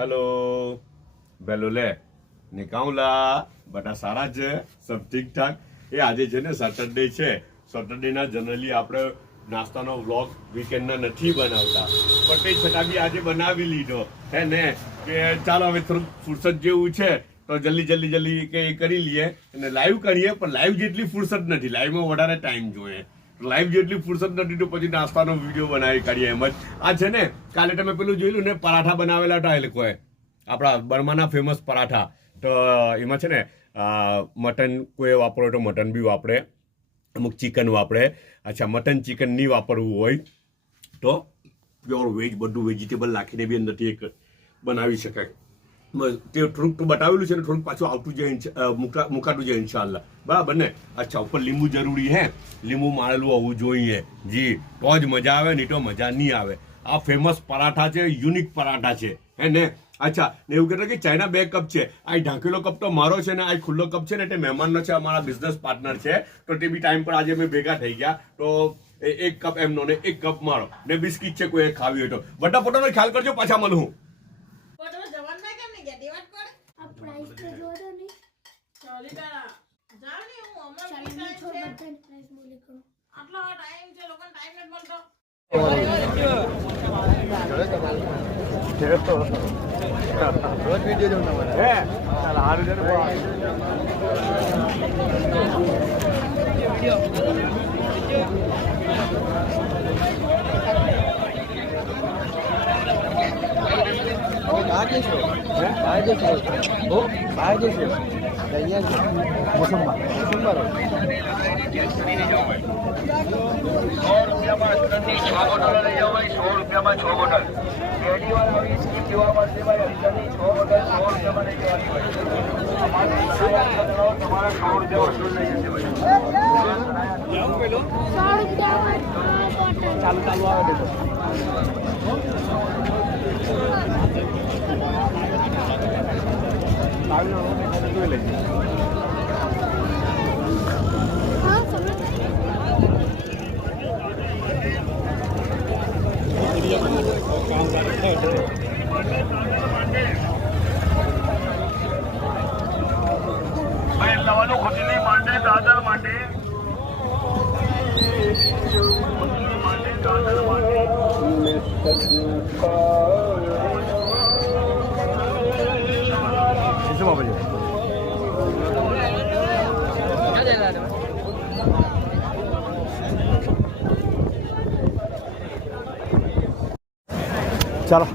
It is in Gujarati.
हेलो बेलोले निकाउला बटा सारा છે सब ठीक ठाक એ આજે છે ને સેટરડે છે સેટરડે ના જનરલી આપણે નાસ્તાનો વ્લોગ વીકેન્ડ ના નથી બનાવતા પણ તે છતાં બી આજે બનાવી લીધો હે ને કે ચાલો હવે થોડું ફુરસત જેવું છે તો જલ્દી કે એ કરી લઈએ અને લાઈવ કરીએ પણ લાઈવ જેટલી ફુરસત નથી લાઈવમાં વધારે ટાઈમ જોઈએ લાઈવ જેટલી ફુરસત નથી તો પછી નાસ્તાનો વિડીયો બનાવી કાઢીએ એમ જ આ છે ને કાલે તમે પેલું જોયેલું ને પરાઠા બનાવેલા હતા એ લોકોએ આપણા બર્માના ફેમસ પરાઠા તો એમાં છે ને મટન કોઈ વાપરો તો મટન બી વાપરે અમુક ચિકન વાપરે અચ્છા મટન ચિકન નહીં વાપરવું હોય તો પ્યોર વેજ બધું વેજીટેબલ નાખીને બી અંદરથી એક બનાવી શકાય તે થોડુંક તો બતાવેલું છે ને થોડુંક પાછું આવતું જાય મુકાતું જાય ઇન્શાલ્લાહ બરાબર ને અચ્છા ઉપર લીંબુ જરૂરી હે લીંબુ મારેલું હોવું જોઈએ જી તો જ મજા આવે નહીં તો મજા નહીં આવે આ ફેમસ પરાઠા છે યુનિક પરાઠા છે હે ને અચ્છા ને એવું કહેતા કે ચાઇના 2 કપ છે આ ઢાંકેલો કપ તો મારો છે ને આ ખુલ્લો કપ છે ને તે મહેમાનનો છે અમારા બિઝનેસ પાર્ટનર છે તો તે બી ટાઈમ પર આજે અમે ભેગા થઈ ગયા તો 1 કપ એમનો ને 1 કપ મારો ને બિસ્કિટ છે કોઈ ખાવી હોય તો બધા પોતાનો ખ્યાલ કરજો પાછા મળું रोज वीडियो જોતા મને હે ચાલ હારું છે ને આજે છો આજે છો ઓ આજે છો અહીંયા મોસંબા $100 લઈ જાઓ ભાઈ $100 6 બોટલ કેડીવાળા આવી સ્કીમ જોવા મળશે ભાઈ અંદરની 6 બોટલ $100 લઈ જવાની હોય તમારા $100 વસૂલ થઈ જશે ભાઈ જાઉં પેલો $100 ચાલુ આવે દેતો જોઈ લેજે દાદર માટે ચાલો